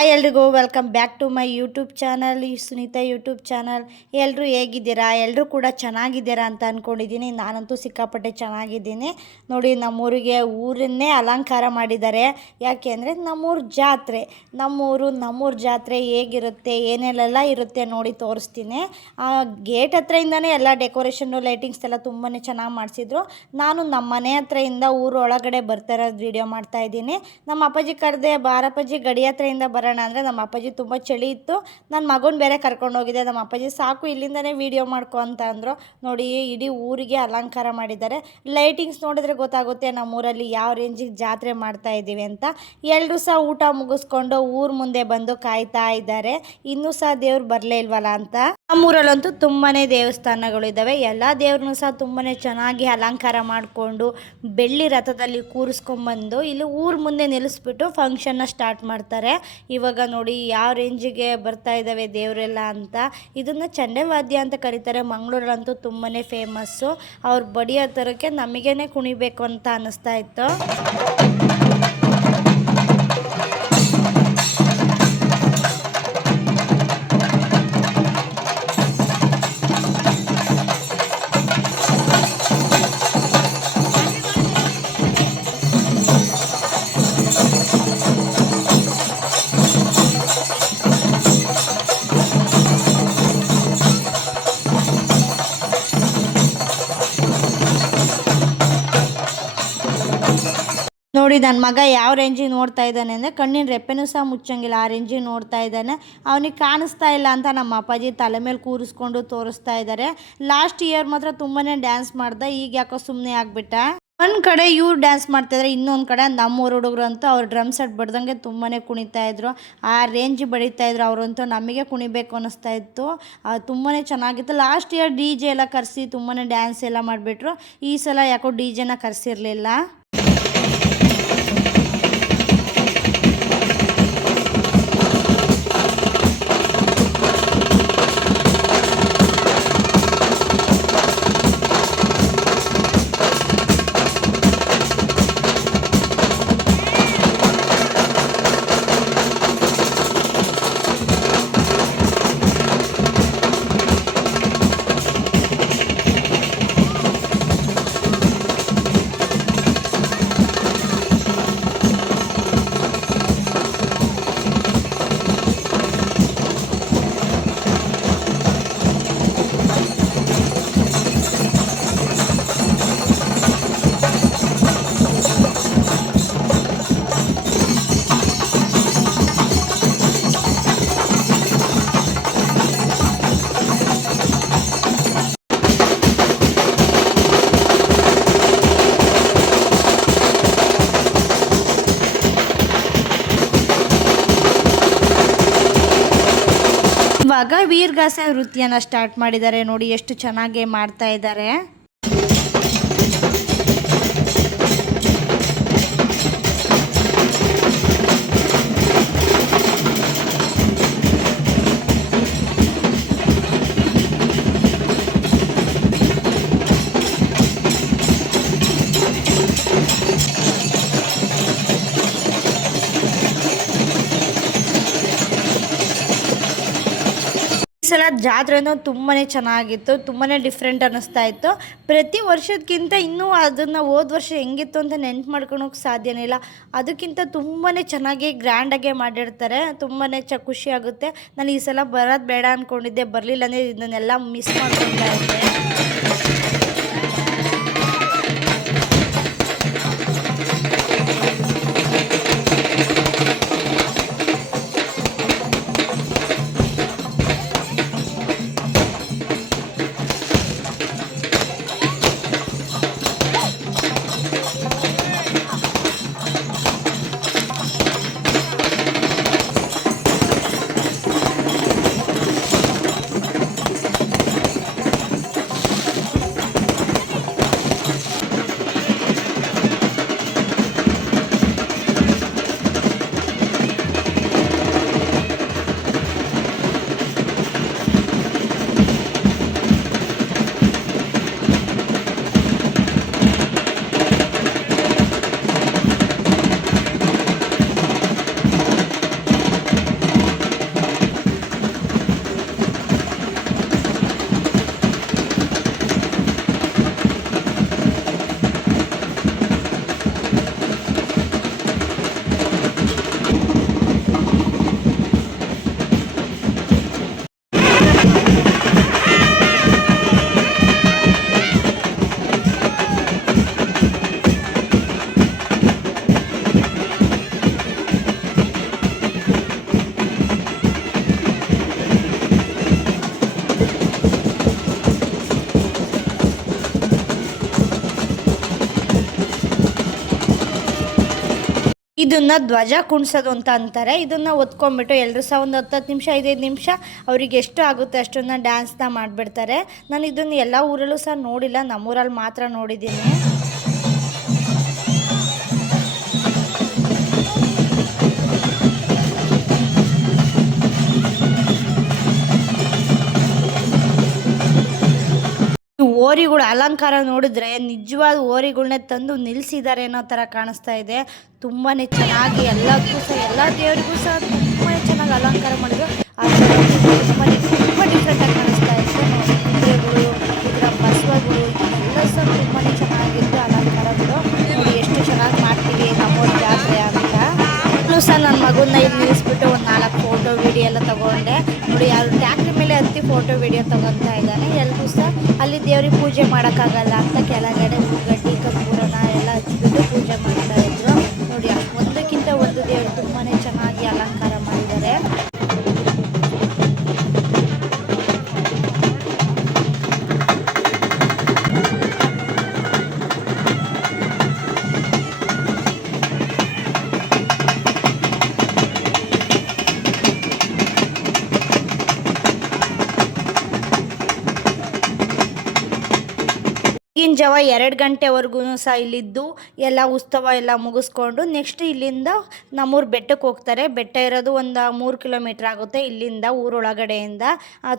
Hi ಎಲ್ರಿಗೂ welcome back to my YouTube channel, ಈ Sunita YouTube channel. ಎಲ್ಲರೂ ಹೇಗಿದ್ದೀರಾ? ಎಲ್ಲರೂ ಕೂಡ ಚೆನ್ನಾಗಿದ್ದೀರಾ ಅಂತ ಅಂದ್ಕೊಂಡಿದ್ದೀನಿ. ನಾನಂತೂ ಸಿಕ್ಕಾಪಟ್ಟೆ ಚೆನ್ನಾಗಿದ್ದೀನಿ. ನೋಡಿ, ನಮ್ಮೂರಿಗೆ ಊರನ್ನೇ ಅಲಂಕಾರ ಮಾಡಿದ್ದಾರೆ. ಯಾಕೆ ಅಂದರೆ ನಮ್ಮೂರು ಜಾತ್ರೆ. ನಮ್ಮೂರು ಜಾತ್ರೆ ಹೇಗಿರುತ್ತೆ, ಏನೆಲ್ಲ ಇರುತ್ತೆ ನೋಡಿ ತೋರಿಸ್ತೀನಿ. ಗೇಟ್ ಹತ್ರದಿಂದನೇ ಎಲ್ಲ ಡೆಕೋರೇಷನ್ನು, ಲೈಟಿಂಗ್ಸ್ ಎಲ್ಲ ತುಂಬಾ ಚೆನ್ನಾಗಿ ಮಾಡಿಸಿದ್ರು. ನಾನು ನಮ್ಮ ಮನೆ ಹತ್ರದಿಂದ ಊರು ಒಳಗಡೆ ಬರ್ತಾ ಇರೋದು ವೀಡಿಯೋ ಮಾಡ್ತಾಯಿದ್ದೀನಿ. ನಮ್ಮ ಅಪ್ಪಾಜಿ ಕರೆದೆ, ಬಾರಪ್ಪಾಜಿ ಗಡಿ ಹತ್ರದಿಂದ ಬರೋಣ ಅಂದರೆ ನಮ್ಮ ಅಪ್ಪಾಜಿ ತುಂಬ ಚಳಿ ಇತ್ತು. ನನ್ನ ಮಗನ ಬೇರೆ ಕರ್ಕೊಂಡು ಹೋಗಿದ್ದೆ. ನಮ್ಮ ಅಪ್ಪಾಜಿ ಸಾಕು ಇಲ್ಲಿಂದನೇ ವೀಡಿಯೋ ಮಾಡ್ಕೊ ಅಂತ ಅಂದರು. ನೋಡಿ, ಇಡೀ ಊರಿಗೆ ಅಲಂಕಾರ ಮಾಡಿದ್ದಾರೆ. ಲೈಟಿಂಗ್ಸ್ ನೋಡಿದ್ರೆ ಗೊತ್ತಾಗುತ್ತೆ ನಮ್ಮೂರಲ್ಲಿ ಯಾವ ರೇಂಜಿಗೆ ಜಾತ್ರೆ ಮಾಡ್ತಾ ಇದ್ದೀವಿ ಅಂತ. ಎಲ್ಲರೂ ಸಹ ಊಟ ಮುಗಿಸ್ಕೊಂಡು ಊರ ಮುಂದೆ ಬಂದು ಕಾಯ್ತಾ ಇದ್ದಾರೆ, ಇನ್ನೂ ಸಹ ದೇವ್ರು ಬರಲೇ ಇಲ್ವಲ್ಲ ಅಂತ. ನಮ್ಮೂರಲ್ಲಂತೂ ತುಂಬಾ ದೇವಸ್ಥಾನಗಳು ಇದ್ದಾವೆ. ಎಲ್ಲ ದೇವ್ರನ್ನೂ ಸಹ ತುಂಬಾ ಚೆನ್ನಾಗಿ ಅಲಂಕಾರ ಮಾಡಿಕೊಂಡು ಬೆಳ್ಳಿ ರಥದಲ್ಲಿ ಕೂರಿಸ್ಕೊಂಬಂದು ಇಲ್ಲಿ ಊರ ಮುಂದೆ ನಿಲ್ಲಿಸ್ಬಿಟ್ಟು ಫಂಕ್ಷನ್ನ ಸ್ಟಾರ್ಟ್ ಮಾಡ್ತಾರೆ. ಇವಾಗ ನೋಡಿ ಯಾವ ರೇಂಜಿಗೆ ಬರ್ತಾ ಇದ್ದಾವೆ ದೇವರೆಲ್ಲ ಅಂತ. ಇದನ್ನು ಚಂಡೆ ವಾದ್ಯ ಅಂತ ಕರೀತಾರೆ. ಮಂಗಳೂರಲ್ಲಂತೂ ತುಂಬಾ ಫೇಮಸ್ಸು. ಅವ್ರು ಬಡಿಯೋ ಥರಕ್ಕೆ ನಮಗೇನೆ ಕುಣಿಬೇಕು ಅಂತ ಅನ್ನಿಸ್ತಾ ಇತ್ತು. ನೋಡಿ, ನನ್ನ ಮಗ ಯಾವ ರೇಂಜಿಗೆ ನೋಡ್ತಾ ಇದ್ದಾನೆ ಅಂದರೆ ಕಣ್ಣಿನ ರೆಪ್ಪೆನೂ ಸಹ ಮುಚ್ಚಂಗಿಲ್ಲ, ಆ ರೇಂಜಿಗೆ ನೋಡ್ತಾ ಇದ್ದಾನೆ. ಅವನಿಗೆ ಕಾಣಿಸ್ತಾ ಇಲ್ಲ ಅಂತ ನಮ್ಮ ಅಪ್ಪಾಜಿ ತಲೆ ಮೇಲೆ ಕೂರಿಸ್ಕೊಂಡು ತೋರಿಸ್ತಾ ಇದ್ದಾರೆ. ಲಾಸ್ಟ್ ಇಯರ್ ಮಾತ್ರ ತುಂಬಾ ಡ್ಯಾನ್ಸ್ ಮಾಡ್ದೆ, ಈಗ ಯಾಕೋ ಸುಮ್ಮನೆ ಆಗಿಬಿಟ್ಟ. ಒಂದು ಕಡೆ ಇವ್ರು ಡ್ಯಾನ್ಸ್ ಮಾಡ್ತಾಯಿದ್ರೆ, ಇನ್ನೊಂದು ಕಡೆ ನಮ್ಮೂರು ಹುಡುಗರು ಅಂತೂ ಅವ್ರು ಡ್ರಮ್ ಸೆಟ್ ಬಡ್ದಂಗೆ ತುಂಬಾ ಕುಣಿತಾಯಿದ್ರು. ಆ ರೇಂಜ್ ಬಡಿತಾಯಿದ್ರು ಅವರಂತೂ. ನಮಗೆ ಕುಣಿಬೇಕು ಅನ್ನಿಸ್ತಾ ಇತ್ತು. ತುಂಬಾ ಚೆನ್ನಾಗಿತ್ತು. ಲಾಸ್ಟ್ ಇಯರ್ ಡಿ ಜೆ ಎಲ್ಲ ಕರೆಸಿ ತುಂಬಾ ಡ್ಯಾನ್ಸ್ ಎಲ್ಲ ಮಾಡಿಬಿಟ್ರು. ಈ ಸಲ ಯಾಕೋ ಡಿ ಜೆನ ಕರೆಸಿರಲಿಲ್ಲ. ಇವಾಗ ವೀರಗಾಸೆ ನೃತ್ಯನ ಸ್ಟಾರ್ಟ್ ಮಾಡಿದ್ದಾರೆ. ನೋಡಿ ಎಷ್ಟು ಚೆನ್ನಾಗಿ ಮಾಡ್ತಾ ಇದ್ದಾರೆ. ಸಲ ಜಾತ್ರೆನೂ ತುಂಬಾ ಚೆನ್ನಾಗಿತ್ತು, ತುಂಬಾ ಡಿಫ್ರೆಂಟ್ ಅನ್ನಿಸ್ತಾ ಇತ್ತು. ಪ್ರತಿ ವರ್ಷಕ್ಕಿಂತ ಇನ್ನೂ ಅದನ್ನು ಹೋದ ವರ್ಷ ಹೆಂಗಿತ್ತು ಅಂತ ನೆನ್ಪು ಮಾಡ್ಕೊಳೋಕೆ ಸಾಧ್ಯನೇ ಇಲ್ಲ. ಅದಕ್ಕಿಂತ ತುಂಬಾ ಚೆನ್ನಾಗಿ ಗ್ರ್ಯಾಂಡಾಗೆ ಮಾಡಿರ್ತಾರೆ. ತುಂಬಾ ಖುಷಿ ಆಗುತ್ತೆ. ನಾನು ಈ ಸಲ ಬರೋದು ಬೇಡ ಅಂದ್ಕೊಂಡಿದ್ದೆ, ಬರಲಿಲ್ಲ ಅಂದರೆ ಇದನ್ನೆಲ್ಲ ಮಿಸ್ ಮಾಡ್ಕೊತಾ ಇದ್ದೆ. ಇದನ್ನು ಧ್ವಜ ಕುಣಿಸೋದು ಅಂತ ಅಂತಾರೆ. ಇದನ್ನು ಒತ್ಕೊಂಡ್ಬಿಟ್ಟು ಎಲ್ಲರೂ ಸಹ ಒಂದು 10 ನಿಮಿಷ 5 ನಿಮಿಷ ಅವ್ರಿಗೆ ಎಷ್ಟು ಆಗುತ್ತೆ ಅಷ್ಟನ್ನು ಡ್ಯಾನ್ಸ್ನ ಮಾಡಿಬಿಡ್ತಾರೆ. ನಾನು ಇದನ್ನು ಎಲ್ಲ ಊರಲ್ಲೂ ಸಹ ನೋಡಿಲ್ಲ, ನಮ್ಮೂರಲ್ಲಿ ಮಾತ್ರ ನೋಡಿದ್ದೀನಿ. ಓರಿಗಳು ಅಲಂಕಾರ ನೋಡಿದ್ರೆ ನಿಜವಾದ ಓರಿಗಳನ್ನೇ ತಂದು ನಿಲ್ಲಿಸಿದ್ದಾರೆ ಅನ್ನೋ ಥರ ಕಾಣಿಸ್ತಾ ಇದೆ. ತುಂಬಾ ಚೆನ್ನಾಗಿ ಎಲ್ಲದಕ್ಕೂ ಸಹ ಎಲ್ಲ ದೇವರಿಗೂ ಸಹ ತುಂಬಾ ಚೆನ್ನಾಗಿ ಅಲಂಕಾರ ಮಾಡಿದ್ರು. ತುಂಬ ಡಿಫ್ರೆಂಟಾಗಿ ಕಾಣಿಸ್ತಾ ಇದೆ. ಕುದುರೆಗಳು, ಇದರ ಬಸವಗಳು ಎಲ್ಲ ಸಹ ತುಂಬಾ ಚೆನ್ನಾಗಿತ್ತು ಅಲಂಕಾರಗಳು. ನೋಡಿ ಎಷ್ಟು ಚೆನ್ನಾಗಿ ಮಾಡ್ತೀವಿ ನಮ್ಮೂರ ಜಾತ್ರೆ ಅಂತ. ನಾನು ಸಹ ನನ್ನ ಮಗನ್ನ ಇಲ್ಲಿ ನಿಲ್ಲಿಸ್ಬಿಟ್ಟು ಒಂದು 4 ಫೋಟೋ ವಿಡಿಯೋ ಎಲ್ಲ ತೊಗೊಂಡೆ. ನೋಡಿ ಯಾರು ಟ್ಯಾಕ್ಟ್ರಿ ಮೇಲೆ ಹತ್ತಿ ಫೋಟೋ ವಿಡಿಯೋ ತೊಗೊತಾ ಇದ್ದಾನೆ. ಎಲ್ಲರೂ ಸಹ ಅಲ್ಲಿ ದೇವ್ರಿಗೆ ಪೂಜೆ ಮಾಡೋಕ್ಕಾಗಲ್ಲ ಅಂತ ಕೆಳಗಡೆ ಹೂಗಡ್ಡಿ ಕರ್ಪೂರನ ಎಲ್ಲ ಹಚ್ಚಿಬಿಟ್ಟು ಪೂಜೆ ಮಾಡ್ತಾ ಇದ್ರು. ನೋಡಿ ಒಂದಕ್ಕಿಂತ ಒಂದು ದೇವರು ತುಂಬಾ ಚೆನ್ನಾಗಿ ಅಲಂಕಾರ ಮಾಡಿದ್ದಾರೆ. ಬೆಳಗಿನ ಜಾವ 2 ಗಂಟೆವರೆಗೂ ಸಹ ಇಲ್ಲಿದ್ದು ಎಲ್ಲ ಉತ್ಸವ ಎಲ್ಲ ಮುಗಿಸ್ಕೊಂಡು ನೆಕ್ಸ್ಟ್ ಇಲ್ಲಿಂದ ನಮ್ಮೂರು ಬೆಟ್ಟಕ್ಕೆ ಹೋಗ್ತಾರೆ. ಬೆಟ್ಟ ಇರೋದು ಒಂದು 3 ಕಿಲೋಮೀಟ್ರ್ ಆಗುತ್ತೆ ಇಲ್ಲಿಂದ, ಊರೊಳಗಡೆಯಿಂದ.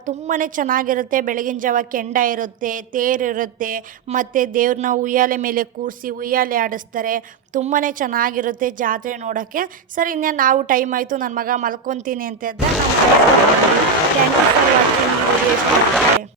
ತುಂಬಾ ಚೆನ್ನಾಗಿರುತ್ತೆ. ಬೆಳಗಿನ ಜಾವ ಕೆಂಡ ಇರುತ್ತೆ, ತೇರಿರುತ್ತೆ, ಮತ್ತು ದೇವ್ರನ್ನ ಉಯ್ಯಾಲೆ ಮೇಲೆ ಕೂರಿಸಿ ಉಯ್ಯಾಲೆ ಆಡಿಸ್ತಾರೆ. ತುಂಬಾ ಚೆನ್ನಾಗಿರುತ್ತೆ ಜಾತ್ರೆ ನೋಡೋಕ್ಕೆ. ಸರಿ ಇನ್ನೇನು ನಾವು ಟೈಮ್ ಆಯಿತು, ನನ್ನ ಮಗ ಮಲ್ಕೊತೀನಿ ಅಂತ ಇದ್ದ. Thank you for watching.